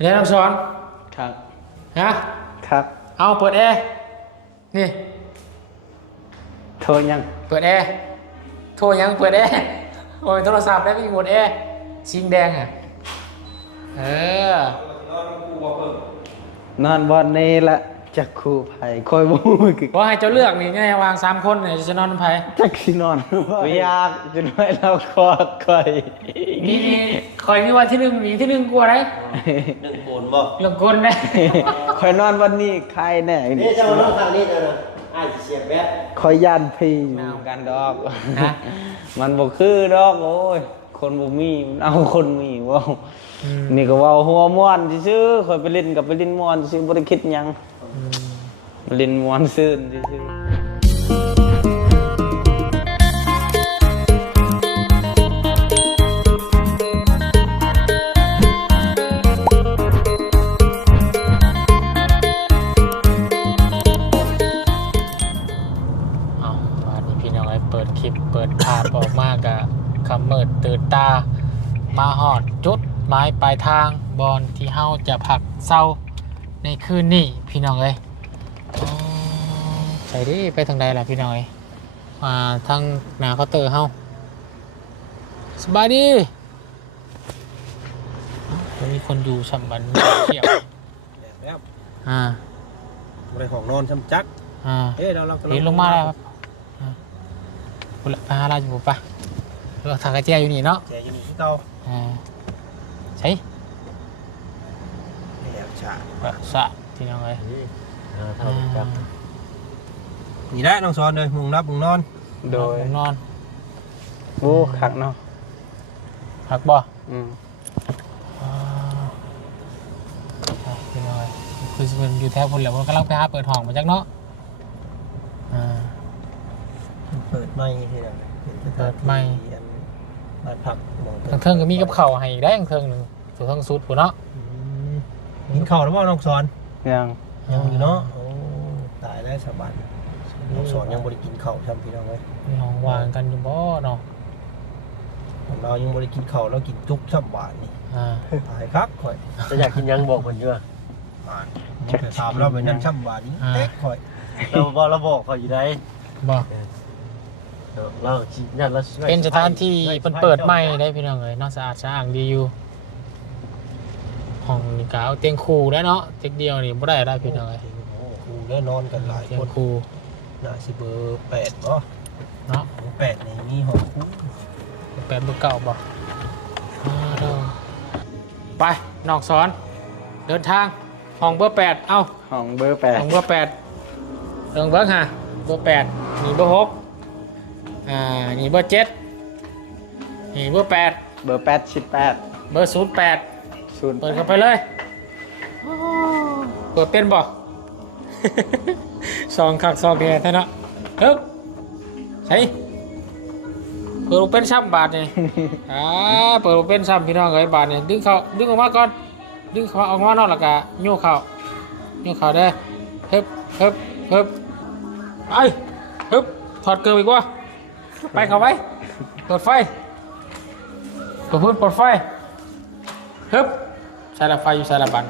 เรียนน้ำสอนครับฮะครับเอาเปิดแอร์นี่โทรยังเปิดแอร์โทรยังเปิดแอร์โอ้ยโทรศัพท์ได้ไม่หมดแอร์ชิงแดงอ่ะเออนอนบอนนี่ละจักคูไผ่คอยบูกิว่าให้เจ้าเลือกนี่ไงวาง3 คนเนี่ยจะนอนน้ำไผ่จักสินอนไม่อยากจนไม่เราคอคอยนี่คอยมีวันที่ 1มีที่ 1กลัวอะไรหนึ่งโกนบ่เรื่องกลนะคอยนอนวันนี้ใครแน่นี่จะมานอนทางนี้จะนะไอ้เสียบแบดคอยย่านพีกันดอกมันบอกคือดอกโอ้ยคนบ่มีเอาคนมีว้าวนี่ก็ว่าหัวม้วนซื่อคอยไปเล่นกับไปเล่นม้วนซื่อบ่ได้คิดหยังเล่นม้วนซื่อซื่อเปิดคลิปเปิดภาพออกมากะคำเมิดตื่นตามาหอดจุดหมายปลายทางบอลที่เฮาจะพักเศร้าในคืนนี้พี่น้องเอ้ยใส่ดิไปทางใดล่ะพี่น้องเอ้ยทางหน้าเคาน์เตอร์เฮาสบายดีมีคนอยู่ชัมบันเที่ยวแล้วบริของนอนช้ำจักเฮ้ยเราเห็นลงมาแล้วครับไปหาเราอยู่ปะเราทางกระเจียอยู่นี่เนาะแจอยู่นี่ที่เก่าใช่แล้วสะที่น้องเลยนี่แหละน้องสอนเลยมุงรับมุงนอนโดยนอนโอ้ขักเนาะขักบ่ที่น้อยคือมันอยู่แถวคนเหลือมันกำลังไปหาเปิดห้องมาจากเนาะเปิดไม้ที่ไหนเปิดไม้บ้านพักทั้งเทิงก็มีกับเข่าให้ได้ทั้งเทิงหนึ่งส่วนทั้งซุดผู้เนาะกินข้าวแล้วว่าน้องสอนยังอยู่เนาะโอ้ตายแล้วสบายน้องสอนยังบริกินข้าวทำพี่น้องไว้ห้องวางกันอยู่บ่เนาะเรายังบริกินข้าวแล้วกินจุกชับบานนี่ตายครับข่อยจะอยากกินยังบอกผมเยอะจะถามเราไปนั่นชับบานนี้เต๊กข่อยเราบอกเขาอยู่ไหนบอกเราเนี่ยเราเป็นสถานที่เปิดใหม่ได้พี่น้องเลยนอกสะอาดสะอาดดีอยู่ห้องนี่กาวเตียงคูได้เนาะเตียงเดียวนี่ไม่ได้พี่น้องเลยคูได้นอนกันหลายเตียงคูน่าสิเบอร์8เนาะ8นี่มีห้องคู8เบอร์9บ่ไปนอกสอนเดินทางห้องเบอร์8เอ้าห้องเบอร์8ห้องเบอร์8เรื่องเบอร์ฮะเบอร์8นี่เบอร์6นี่เบอร์7นี่เบอร์8เบอร์88เบอร์08เปิดเข้าไปเลยเปิดเป็นบ่ซองคักซองแก่ท่านเนาะฮึบใช่เปิดเป็นซ้ำบาทนี่เปิดเป็นซ้ำพี่น้องเอ้ยบาทนี่ดึงออกมาก่อนดึงเขาออกมานอกแล้วก็โยกเข่าได้ฮึบไปฮึบถอดเกลืออีกว่าไปเข้าไปเปิดไฟเปิดพื้นเปิดไฟฮึบใส่ละไฟอยู่ใส่ละบัน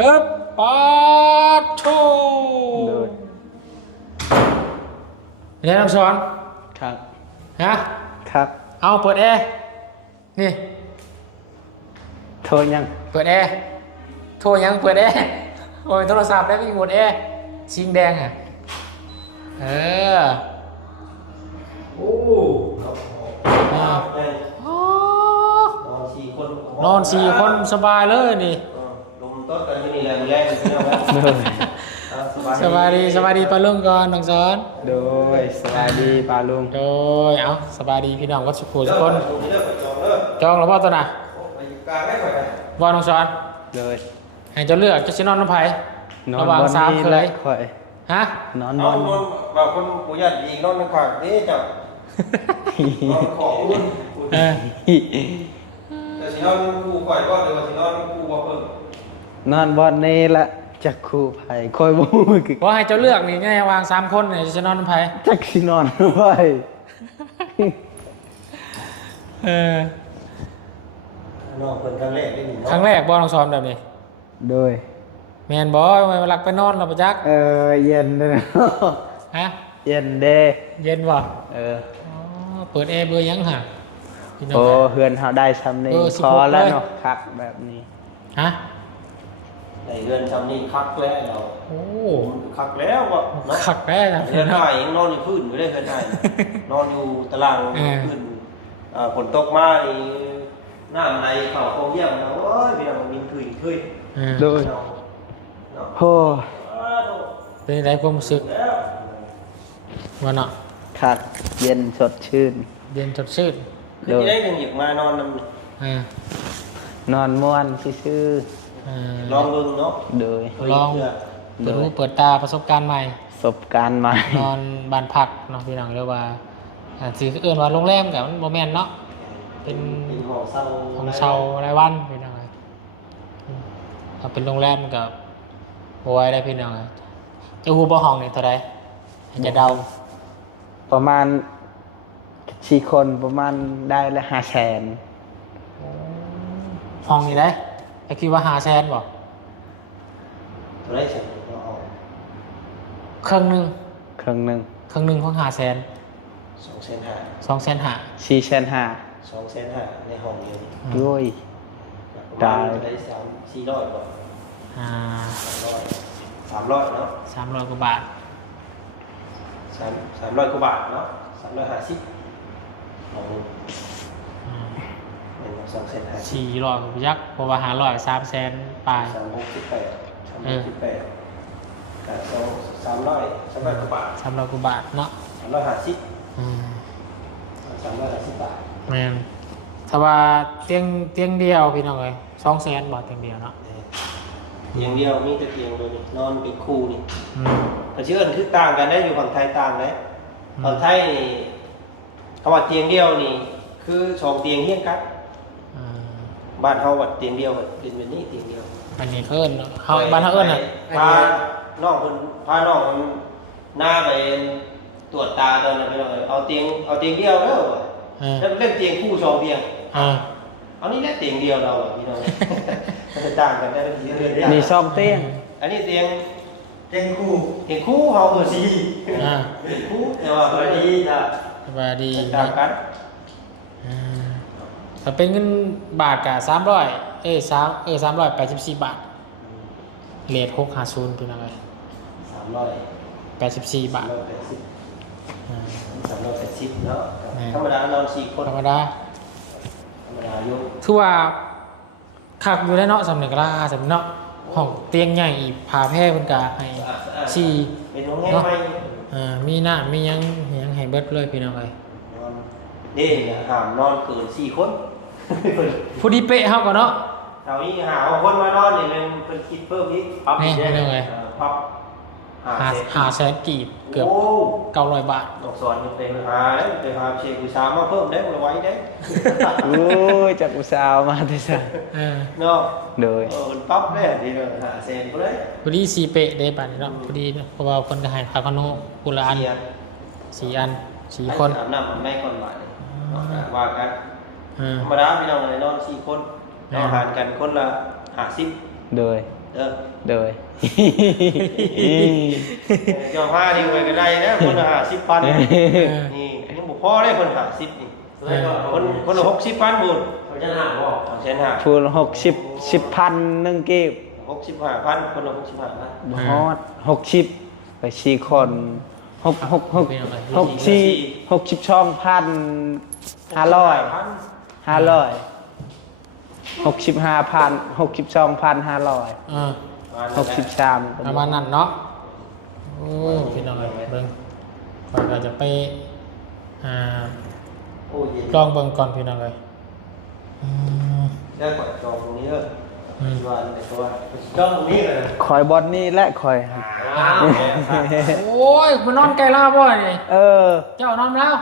ฮึบปัดโชเรียนน้ำสอนครับฮะครับเอาเปิดแอร์นี่โทรยังเปิดแอร์โทรยังเปิดแอร์โอ้ยโทรศัพท์ได้ไม่หมดแอร์ชิงแดงอ่ะโอ้นอน4 คนสบายเลยนี่ลมต้นกันที่นี่แรงสบายดีปลาลุงก่อนน้องสอนโดยสบายดีปลาลุงโดยเอาสบายดีพี่น้องวัดสุขุมทุกคนจองแล้วพ่อตัวน่ะว่าน้องสอนโดยให้เจ้าเลือกจะนอนน้ำไผ่ระหว่าง3เคยฮะนอนบางคนผู้ใหญ่ยิงนอนในขวางนี่จับนอนขออุ่นแต่สินอนคู่ข่อยก็เดี๋ยวสินอนคู่บ่เพิ่มนอนบอนนี่ละจักคูไผ่คอยบูกิว่าให้เจ้าเลือกนี่ไงวาง3 คนเนี่ยจะนอนน้ำไผ่จักสินอนไผ่ น้องเพิ่นครั้งแรกได้นี่ ครั้งแรกบ่น้องซ้อมแบบนี้ โดย แม่นบ่มาหลักไปนอนเราประจักษ์ เย็นเด้อ ฮะ เย็นเด้ เย็นบ่ เออ อ๋อเปิดแอร์เบอร์ยังหะพี่น้อง โอ้ เอ้ย เฮือนเฮาได้ซ้ำนี่ เออ พอแล้ว 16 เนาะคักแบบนี้ ฮะ ในเรือนชำนี้คักแล้วเรา โอ้ คักแล้วบ่เนาะ ขักแน่นะ เรือนหายยังนอนอยู่พื้นอยู่ได้เรือนหายนอนอยู่ตารางพื้นฝนตกมานี่น้ำในเข้าคงเยี่ยมนะโอ้ยพี่น้องมีถุย โดย เนาะเนาะ โอ้ เป็นไรความรู้สึก แล้ว วันเนาะ คักเย็นสดชื่น เย็นสดชื่น คือที่ได้ยังอยากมานอนนำ อ่าน อนม่วนซื่อ ลองเบิ่งเนาะ ๆโดย ลองเปิดหูเปิดตาประสบการณ์ใหม่ ประสบการณ์ใหม่ นอนบ้านพักเนาะพี่น้องเรียกว่าสื่อเอื่นว่าโรงแรมกับมันโมแมนเนาะเป็น เป็นห้องเช่า ของเช่ารายวันพี่น้องเลยถ้าเป็นโรงแรมกับโอ้ยได้พี่น้องเลยจะหูบ่ห้องนี่เท่าไรจะเดา ประมาณ4คนประมาณได้ละ500,000 ห้องนี่ได้ไอคิดว่า500,000บ่ ตัวได้ฉันก็เอา เครื่องหนึง ครึ่งหนึง เครื่องหนึงของ500,000 2,500 250,000 2,500ในห้องเดียว ด้วย ได้ได้3-400บ่ อ่า 300เนาะ 300 กว่าบาท 300กว่าบาทเนาะ350ของเป็น2,500 400กว่ายักษ์เพราะว่า500 300,000ปลาย 368ก็300กว่าบาท 300 กว่าบาทเนาะ 350 อืม 350บาท แม่นถ้าว่าเตียงเดียวพี่น้องเอ้ย200,000บ่เตียงเดียวเนาะ เตียงเดียวมีแต่เตียงเดียวนี่นอนเป็นคู่นี่ อืม แต่เชื่อกันคือต่างกันได้อยู่ฝั่งไทยต่างเลยฝั่งไทยนี่คำว่าเตียงเดียวนี่คือ2เตียงเฮี้ยงกัน อ่า บ้านเฮาว่าเตียงเดียวเป็นแบบนี้เตียงเดียว อันนี้เอิ้นเฮาบ้านเฮาเอิ้นน่ะ พาน้องเพิ่นพาน้องมันหน้าไปตรวจตาตอนนั้นไปหน่อยเอาเตียงเดียวเด้อ เออ แล้วเล่นเตียงคู่2เตียง อ่า เอานี่แหละเตียงเดียวเราอะพี่น้องมันจะต่างกันได้เป็นทีเรียน มี2เตียง อันนี้เตียงคู่เฮาเบอร์4 อ่า เตียงคู่แต่ว่าเบอร์ดีจ้ะ สบายดี ต่างกัน อ่าถ้าเป็นเงินบาทก็384 บาทเรท650พี่น้องเอ้ย 300 84 บาท 380 อ่า 380เนาะ แม่ ธรรมดานอน4คน ธรรมดา ธรรมดาอยู่ คือว่าคักอยู่ได้เนาะสำเนึกราสำเนาะห้องเตียงใหญ่อีกผาแพร่เพิ่นก็ให้สี่ เป็นโรงแรมใหม่ มีน้ำมีหยังให้เบิดเลยพี่น้องเอ้ย นอนนี่ห้ามนอนเกิน4คน ผู้ดีเป๊ะเฮาก็เนาะ แถวนี้หาคนมานอนนี่มันเป็นคิดเพิ่มอีกปรับ นี่ อีก เป็นยังไง ปรับ 500,000กีบเกือบ โ 900 บาท ต้องสอนอยู่เป็นหาได้ไปหาเชฟผู้สาวมาเพิ่มได้บ่ไว้ได้ โอ้ยจากอุตสาวมาแต่ซะ เออ เนาะ โดย มันปรับได้ดีเลยหาเซนบ่ได้ ผู้ดีสีเป๊ะได้บาดนี้เนาะผู้ดีเพราะว่าเพิ่นก็ให้พาคาโนกุละอัน เสีย 4 อัน 4 คน อาบน้ำอาบแม่ก่อนบ่ายนี่ว่ากัน เออ ธรรมดาพี่น้องเลยนอน4คนเราหารกันคนละ50 โดย เด้อ โดย เจ้าผ้านี่ไว้ก็ได้นะคนละ50,000นี่ยังบ่พอได้คน50นี่คนละ60,000บุญเขาจะหาบ่เขาจะหา พูน10,000 1กีบ 65,000คนละ65,000 บ่ฮอด60ไป4คน500 62,500 เออ 63 ประมาณนั้นเนาะโอ้พี่น้องเอ้ยเบิ่งข้อยก็จะไปอ่า โอ้ย ลองเบิ่งก่อนพี่น้องเอ้ยอืม ได้กดจองตรงนี้เลยวันในตัวจองตรงนี้เลย คอยบอลนี่และคอย โอ้ยมันนอนไกลลาบ่นี่ เออ เจ้านอนแล้ว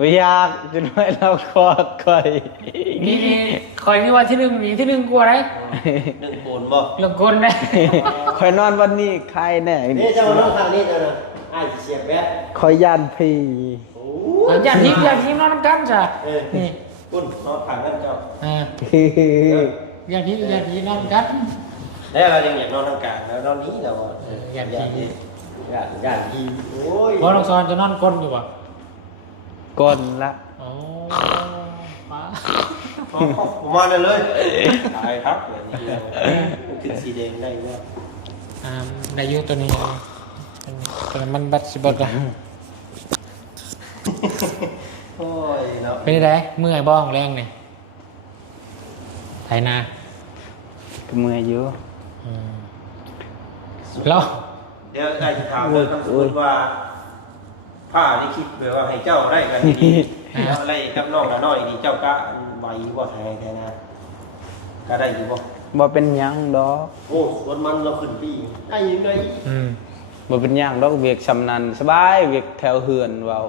วิยากจนไม่เราคอคอย นี่คอยนี่ว่าที่หนึ่งนี่ที่หนึ่งกลัวอะไร หนึ่งโบนบ่ เรื่องคนนะ คอยนอนวันนี้ใครแน่ นี่จะมาลงทางนี้จะนะไอ้เสียบแบด คอยยานพี โอ้ อย่าทิ้งนอนกันจ้ะนี่ ปุ้นนอนขังกันเจ้า อย่าพี่นอนกัน แล้วเรายังอยากนอนทางกลางแล้วนอนนี้เรา อยากพี่ ญาติพี่ โอ้ย เพราะน้องซอนจะนอนก้นอยู่ป่ะ ก้นละ อ๋อป้า ผมมาเลยตายครับแบบนี้ถึงสีแดงได้ไหม ได้อยูตัวนี้ตัวนี้มันบัดสิบดละ โอ้ยเนาะ เป็นไงเมื่อยบ้องแรงเนี่ยไถนา ก็เมื่อยอยู่ แล้ว เดี๋ยวไอ้จะถามเลยคำพูดว่าผ้านี่คิดแบบว่าให้เจ้าได้กันดีอะไรกับน้องน้อยดีเจ้าก็ไหวบ่แทนแทนนะก็ได้อยู่บ่ บ่เป็นหยังดอก โอ้วันมันเราขึ้นปีได้ยังไง บ่เป็นหยังดอกเวียกสำนันสบายเวียกแถวเฮือนเว้า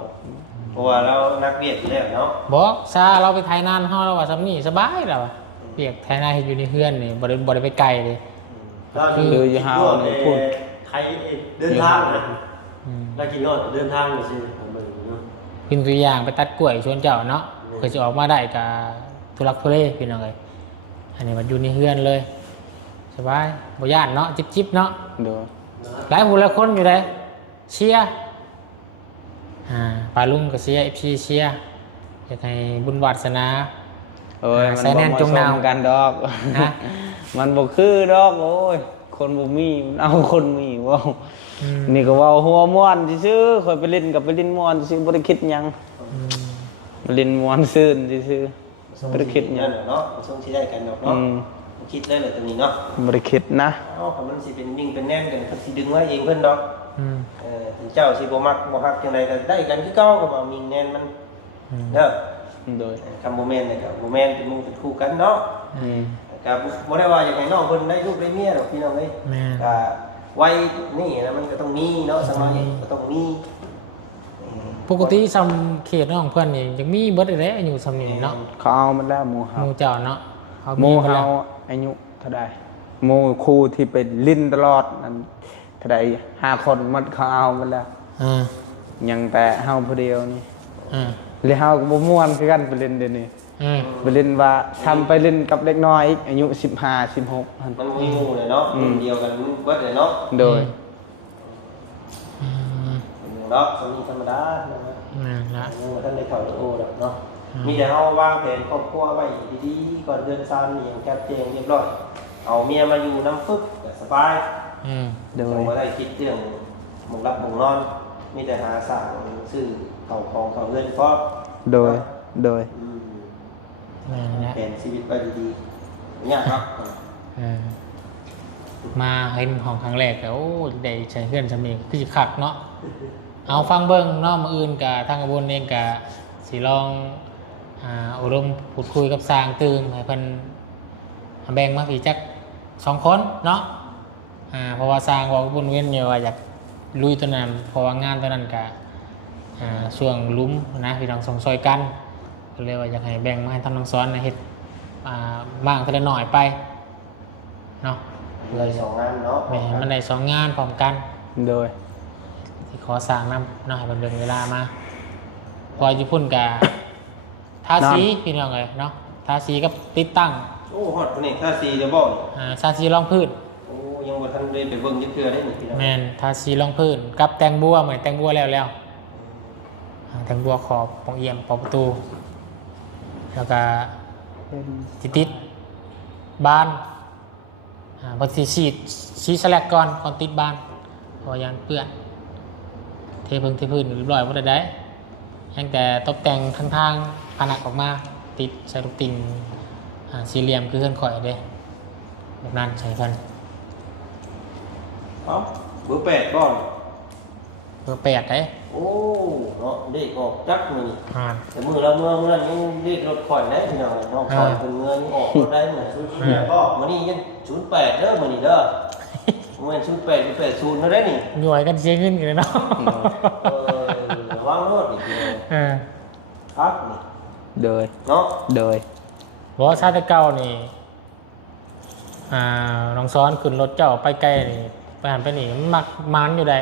เพราะว่าเรานักเรียนอยู่แล้วเนาะ บอกซาเราไปไถนานห้อเราว่าสำนี่สบายแล้วอะเปียกไถนาเห็นอยู่ในเฮือนนี่บ่ได้ไปไกลเลย คืออยู่หาวนี่พูด ไทยเดินทางนะแล้วกินนอดเดินทางไปสิผมเบิ่งเนาะ เป็นตัวอย่างไปตัดกล้วยชวนเจ้าเนาะเพื่อจะออกมาได้กับทุลักทุเลพี่น้องเลยอันนี้มันอยู่ในเฮือนเลยสบายบ่ย่านเนาะจิบๆเนาะ โดย หลายผู้หลายคนอยู่เลยเชียร์ปลาลุงก็เชียร์ FC เชียร์อยากให้บุญวาสนา โอ้ยมัน ใส่แน่นจงนาว บ่เหมะสมกันดอก ฮะ มันบ่คือดอกโอ้ยคนบ่มีมันเอาคนมีเว้า นี่ก็เว้าหัวม่วนซื่อๆข่อยไปเล่นกับไปเล่นม่วนซื่อบ่ได้คิดหยังมาเล่นม่วนซื่นซื่อๆบ่ได้คิดหยั นั่ ง นเนาะช่วงที่ได้กันเนาะคิดได้เลยตรงนี้เนาะ บ่ได้คิดนะ อ๋อคำมันสิเป็นนิ่งเป็นแน่นกันเขาสิดึงไว้เองเพิ่นเนาะ อืม ถึงเจ้าสิบ่มักบ่ฮักจังไดก็ได้กันคือเก่าก็บ่มีแน่นมันเด้อ โดย คำบ่แม่นเนี่ยก็บ่แม่นเป็นหมู่เป็นคู่กันเนาะ อืม ก็บ่ได้ว่าอยากให้น้องเพิ่นได้ลูกได้เมียหรอกพี่น้องเอ้ย แม่ ก็วัยนี่นะมันก็ต้องมีเนาะสมัยก็ต้องมี ปกติซ้ำเขตน้องเพื่อนนี่ยังมีเบิดเลยอายุซ้ำนี่เนาะ เขาเอามันแล้วหมู่ ห เฮา มู่เจ้าเนาะ หมู่ ไป เฮา แล้ว อายุเท่าใดหมู่ครูที่ไปลิ้นตลอดนั่นเท่าใด5คนมันเขาเอามันแล้ว อ่า ยังแต่เฮาผู้เดียวนี่ อ่า เลยเฮาก็บ่ม่วนคือกันไปเล่นเดี๋ยวนี้ อืม ไปเล่นว่าทำไปเล่นกับเด็กน้อยอีกอายุ15 16หั่น มันมีหมู่เลยเนาะรุ่นเดียวกันเบิดเลยเนาะ โดย เนาะสมัยธรรมดานะ นั่นละ ท่านได้เข้าโตแล้วเนาะมีแต่เฮาวางแผนครอบครัวไว้ดีๆก่อนเดือน3นี่อย่างชัดเจนเรียบร้อยเอาเมียมาอยู่น้ำฟึกก็สบาย อืม โด ผม ย บ่ได้คิดเรื่องหมุงรับหมุงนอน มีแต่หาสั่งซื้อเข้าของเข้าเงินเพราะ โดย โดย นั่นละ แผนชีวิตไปดีๆเนี่ยครับ มาเห็นของครั้งแรกแล้วโอ้ได้ใช้เพื่อนสามีคือสิคักเนาะเอาฟังเบิ้งเนาะมื้ออื่นกับทางกระบวนเองกับสิลองอบรมพูดคุยกับสร้างตื่นให้เพิ่นแบ่งมาพี่จัก2 คนเนาะเพราะว่าสร้างบอกบุญเว้นอยู่ว่าอยากลุยตัวนั้นเพราะว่างานตัวนั้นกับช่วงลุ้มนะพี่น้องส่งซอยกันก็เลยว่าอยากให้แบ่งมาให้ทำน้องซ้อนนะเฮ็ดบ้างแต่ละหน่อยไปเนาะ เลยสองงานเนาะ แหมมันได้2 งานพร้อมกัน โดย ที่ขอสร้างน้ำเนาะให้มันเดินเวลามาพอจะพุ่นกับทาสีพี่น้องเลยเนาะทาสีกับติดตั้ง โอ้ฮอดคนนี้ถ้าซีจะบอก ทาสีรองพื้น โอ้ยังบ่ทันได้ไปเบิ่งยึดเกลือได้นี่พี่น้อง แมนทาสีรองพื้นกับแต่งบัวเหมือนแต่งบัวแล้วแต่งบัวขอบปองเอี่ยมปองประตู แล้วก็ติดบานพอสีสแลกก่อนติดบานพอยังเปื้อนเทพื้นเรียบร้อยหมดได้ยังแต่ตกแต่งทางผนังออกมาติดใส่ลูกติ่งสี่เหลี่ยมคือเคลื่อนข่อยเด้แบบนั้นใส่กัน เอ้าเบอร์8บ่ เบอร์8ได้ โอ้เนาะเด็กออกจักมื้อนี้ อ่า แต่มื้อละมื้อนั้นยังเด็กรถข่อยได้พี่น้องน้องข่อยเป็นเงินออกรถได้เหมือนก็มื้อนี้ยัง08เด้อมื้อนี้เด้อมื้อนี้08 80เท่าได้นี่ หน่วยกันเสียเงินกันเลยเนาะ ระวังรถนี่พี่น้อง ครับนี่ โดย เนาะ โดย บอกว่าชาติเก่านี่น้องซ้อนขึ้นรถเจ้าไปไกลนี่ไปหันไปนี่มักมันอยู่ใด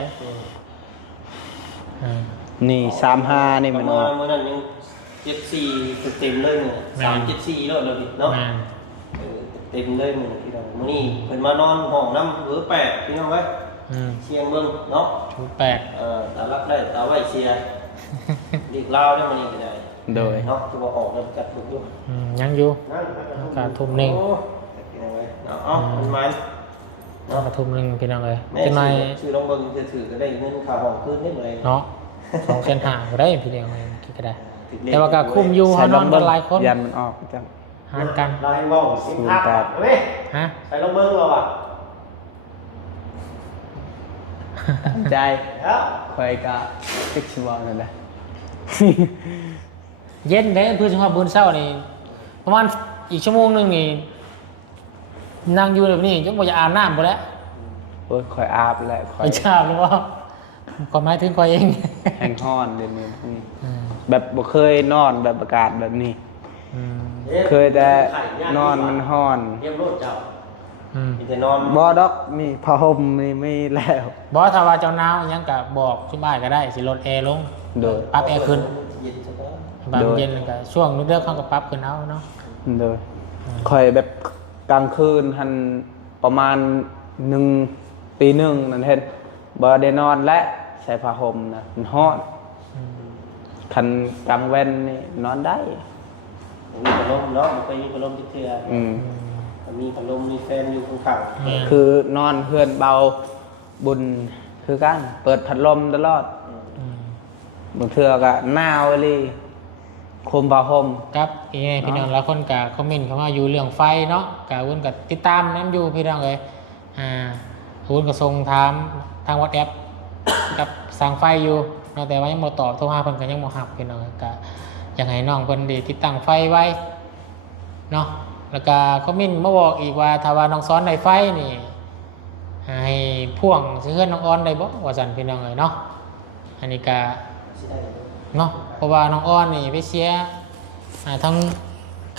นี่35นี่มันออก มื้อนั้นยัง 74เต็มเลยมื้อ374แล้วเราดิเนาะ แม่น เต็มเลยมื้อพี่น้องมื้อนี้เพิ่นมานอนห้องน้ำเบอร์8พี่น้องเว้ย เชียงเมืองเนาะ ชุดแปด ตารับได้ตาไว้เชียร์เด็กลาวได้มื้อนี้ก็ได้ โดย เนาะที่ว่าออกแล้วจัดลูกอยู่ ยังอยู่ นั่น กาทุ่มหนึ่ง โอ้พี่น้องเว้ยเนาะเอ้ามันมา กระทุ่มหนึ่งพี่น้องเลย แม่ เป็นไง ชื่อลองเบิ่งจะถือก็ได้เงินค่าห้องคืนได้มื้อใด เนาะ2,500ก็ได้พี่เดียวเลยคิดก็ได้ แต่ว่าก็คุมอยู่ ใส่ เฮานอนกันหลายคน ยันมันออกจัง หารกัน ลายเว้า15เอาไหม ฮะ ใส่ลงเบิ่งเราอ่ะ ใจ แล้ว คอยก็ฟิกซ์บอลนั่นแหละ เย็นเด้เพื่อสุขภาพบุญเศร้านี่ประมาณอีกชั่วโมงหนึงนี่นั่งอยู่แบบนี้จนกว่าจะอาบน้ำหมดแล้ว โอ้ยคอยอาบแหละคอย ไม่ทราบเลยว่าก็หมายถึงคอยเอง แห้งห้อนเดี๋ยวนี้แบบบ่เคยนอนแบบอากาศแบบนี้ เคยแต่นอนมันห้อน เยี่ยมโลดเจ้า มีแต่นอน บอดอกมีผ้าห่มนี่ไม่แล้ว บอสถ้าว่าเจ้าหนาวอิหยังก็บอกชุบ้ายก็ได้สิลดแอร์ลง โดย ปรับแอร์ขึ้น เย็นซะแล้ว บาง โดย เย็นก็ช่วงนึกเลือกเขาก็ปรับขึ้นเอาเนาะ โดยคอยแบบกลางคืนหันประมาณปีหนึ่งนั่นเห็นบ่ได้นอนและใส่ผ้าห่มนะมันฮ้อนคันกลางเว้นนี่นอนได้ มีพัดลมเนาะมันไปมีพัดลมที่เทื่อ มีพัดลมมีแฟนอยู่ข้าง คือนอนเพื่อนเบาบุญคือกันเปิดพัดลมตลอดบางเทื่อก็หนาวเลยคุมผ้าห่ม ครับอีไงพี่น้องแล้วคนก็คอมเมนต์เข้ามาอยู่เรื่องไฟเนาะกะวุ่นกับติดตามน้ำอยู่พี่น้องเลยวุ่นกับส่งถามทางวอทแอป กับสั่งไฟอยู่เนาะแต่ว่ายังบ่ตอบโทรหาเพิ่นก็ยังบ่รับพี่น้องก็อยากให้น้องเพิ่นได้ติดตั้งไฟไว้เนาะแล้วก็คอมเมนต์มาบอกอีกว่าถ้าว่าน้องซ้อนได้ไฟนี่ให้พ่วงสิเฮือนน้องออนได้บ่ว่าซั่นพี่น้องเอ้ยเนาะอันนี้ก็ ๆสิได้เลย เนาะเพราะว่าน้องออนนี่ไปเสียทั้ง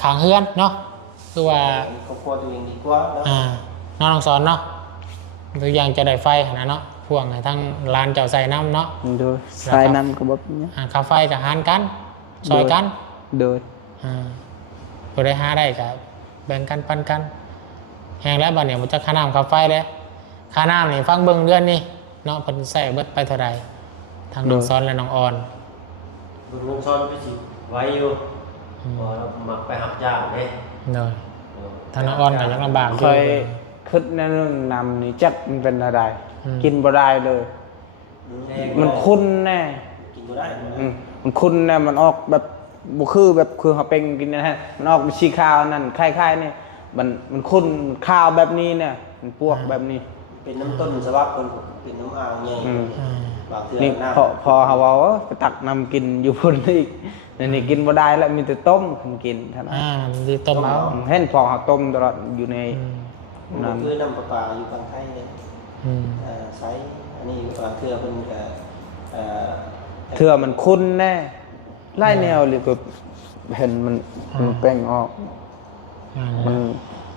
ขางเฮือนเนาะคือว่า มีครอบครัวตัวเองดีกว่าเนาะ น้องสอนเนาะตัวอย่างจะได้ไฟนะเนาะพ่วงให้ทั้งร้านเจ้าใส่น้ำเนาะ โดยใส่น้ำก็บบนี้ ค่าไฟกับหารกันซอยกัน โดย ก็ได้หาได้กับแบ่งกันปันกันแหงแล้วบัดเนี่ยมันจะค่าน้ำค่าไฟเลยค่าน้ำนี่ฟังเบิ่งเดือนนี่เนาะเพิ่นใส่เบิดไปเท่าใดทางน้องซ้อนและน้องออน บุญวงซ้อนไปสิไว้อยู่บ่เรามักไปหับจ้างเด้ เนาะทางน้องออนก็ยังลำบากอ เค ยู่ ยคิดในเรื่องนำนี่จักมันเป็นอะไร กินบ่ได้เลย มันคุ้นแน่ กินบ่ได้ มันคุ้นแน่มันออกแบบบ่คือแบบคือเขาเป็นกินนะฮะมันออกเป็นสีขาวนั่นคล้ายๆนี่มันคุ้นข้าวแบบนี้เนี่ยมันพวกแบบนี้ เป็นน้ำต้นสวัสดิ์คนเป็นน้ำอ่างใหญ่บางเทื่อ นี่ น้ พอเขาว่าไปตักน้ำกินอยู่พุ่นอีกนี่กินบ่ได้แล้วมีแต่ต้มกินเท่านั้น มันสิต้มเอา เห็นพอเขาต้มตลอดอยู่ใน ำมันคือน้ำประปาอยู่ฝั่งไทยเนี่ยไซส์อันนี้บางเทื่อเพิ่นก็ เทื่อมันคุ้นแน่ไล่แนวเลยก็เห็นมันแป้งออก มัน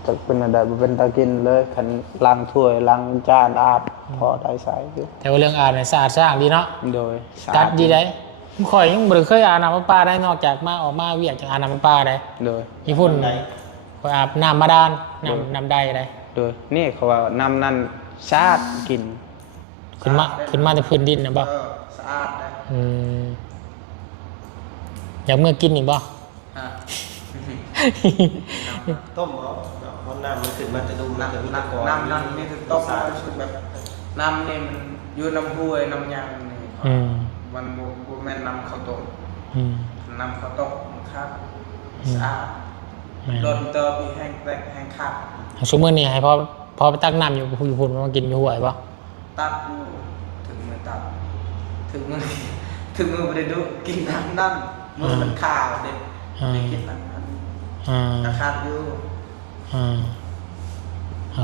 จะเป็นอะไรบ่เป็นตากินเลยคันล้างถ้วยล้างจานอาบพอได้ใส่อยู่ แต่ว่าเรื่องอ่านเนี่ยสะอาดสะอาดดีเนาะ โดยสะ กั อา ดดีได้ข่อยยังบ่ได้เคยอาบน้ำประปาได้นอกจากมาออกมาเวียกจากอาบน้ำประปาได้ โดย ญี่ปุ่นข่อยอาบน้ำมาดานน้ำใดได้ โดยนี่เขาว่าน้ำนั่นสะอาดกิน ขึ้นมาจากพื้นดินนะบ่ สะอาดนะ อยากเมื่อกินอีกบ่ ต้มเอาเพราะน้ำมันขึ้นมาจะดูมันจะมีตะกอน น้ำนั่นนี่คือต้มรู้สึกแบบน้ำนี่มันอยู่น้ำห้วยน้ำยางนี่มันบ่แม่นน้ำข้าวต้มน้ำข้าวต้มครับสะอาดโดนเตอร์มีแห้งแตกแห้งขาด ซุมื้อนี้ให้พอไปตักน้ำอยู่พุ่นมากินอยู่ห้วยบ่ ตัดอยู่ถึงมือตัดถึงมือไม่ได้ดูกินน้ำนั่นมือมันขาวเด็กไม่กินน้ำนั่นนะครับอยู่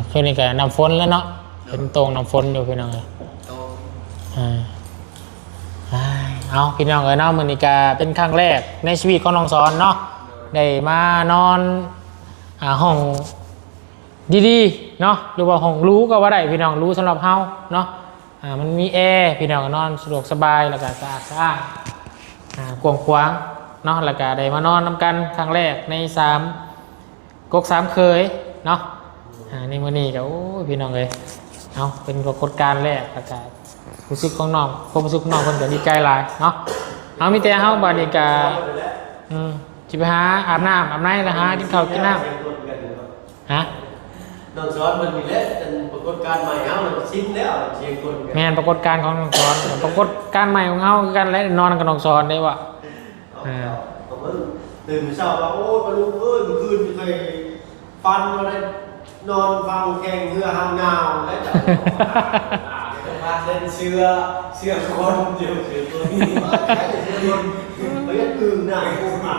คือนี่ก็น้ำฝนแล้วเนาะเป็นตรงน้ำฝนอยู่พี่น้องเอ้ย โต เอาพี่น้องเอ้ยเนาะมื้อนี้ก็เป็นครั้งแรกในชีวิตของน้องสอนเนาะได้มานอนห้องดีๆเนาะหรือว่าห้องรู้ก็ว่าได้พี่น้องรู้สำหรับเฮาเนาะมันมีแอร์พี่น้องก็นอนสะดวกสบายแล้วก็สะอาดกว้างขวาง เนาะแล้วก็ได้มานอนนํกันครั้งแรกใน3กก3เคยเนาะในมื้อนี้ก็โอ้ยพี่น้องเอ้ยเอาเป็นปรากฏการณ์แรกแล้วก็รู้สึกของน้องความรู้สึกของน้องเพิ่นก็ดีใจหลายเนาะเอามีแต่เฮาบัดนี้ก็สิไปหาอาบน้ำอาบในแล้วหากินข้าวกินน้ำฮะ น้องสอนมันมีแล้วเป็นปรากฏการณ์ใหม่เฮามันสิ้นแล้วเสียงคนกัน แม่นปรากฏการณ์ของน้องสอนปรากฏการณ์ใหม่ของเฮาคือกันและนอนกับน้องสอนได้ว่ะ ผมว่าตื่นเช้าว่าโอ้ยมาลุงเอ้ยเมื่อคืนไม่เคยฟันมาได้นอนฟังแข่งเรือหางยาวและจับมาเล่นเสื้อคนเดียวเสือตัวนี้ใช้เสื้อคนเฮ้ยอึ่งน่ะกูอา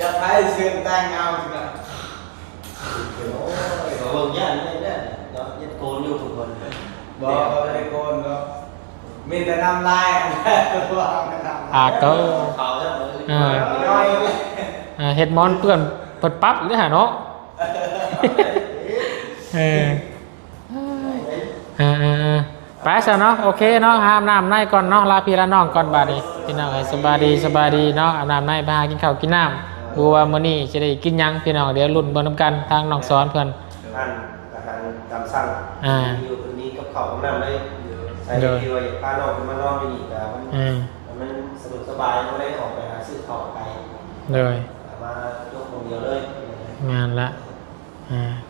จะไปเสื้อแต่งเงาจริงอ่ะโอ้ยเขาบอกย่านนี่แน่เนาะยัดโกนอยู่ทุกคนบอกเขาไม่ได้โกนก็มีแต่น้ำลายตัวก็เขาจะย่อย เฮ็ดมอนเปื้อนเปิดปั๊บหรือหาเนาะไปซะเนาะโอเคเนาะอาบน้ำในก่อนเนาะลาพี่ลาน้องก่อนบาดนี้พี่น้องสบายดีเนาะอาบน้ำในไปหากินข้าวกินน้ำดูว่ามื้อนี้จะได้กินหยังพี่น้องเดี๋ยวลุ้นเบิ่งนำกันทางน้องสอนเพิ่นอาหารตามสั่งอยู่ตรงนี้กับข้าวกับน้ำได้ใส่ดีไว้พาน้องมานอนอยู่นี่ก็มันสะดวกสบายบ่ได้ออกไปหาซื้อข้าวไกลเลยมายกคนเดียวเลยงานละ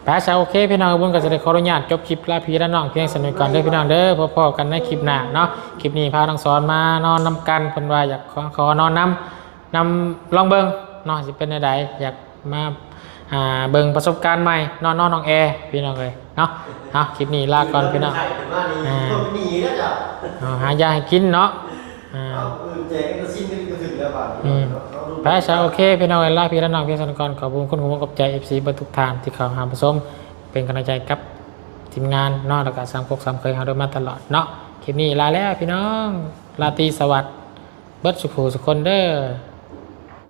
ไปซะโอเคพี่น้องเบิ่งก็จะได้ขออนุญาตจบคลิปลาพี่ลาน้องเพียงสนิทก่อนเด้อพี่น้องเด้อพบกันในคลิปหน้าเนาะคลิปนี้พาน้องสอนมานอนนำกันเพิ่นว่าอยากขอนอนนำลองเบิ่งเนาะสิเป็นจังไดอยากมาเบิ่งประสบการณ์ใหม่นอนน้องแอร์พี่น้องเอ้ยเนาะคลิปนี้ลาก่อนพี่น้องหายาให้กินเนาะไปซะโอเคพี่น้องลาพี่ลาน้องเพียงสนิทก่อนขอบคุณคุณผู้กำกับใจ FC เบิดทุกท่านที่เข้าหาผสมเป็นกำลังใจกับทีมงานเนาะแล้วก็3 เคยเฮาโดยมาตลอดเนาะคลิปนี้ลาแล้วพี่น้องราตรีสวัสดิ์เบิดสุขสุขคนเด้อ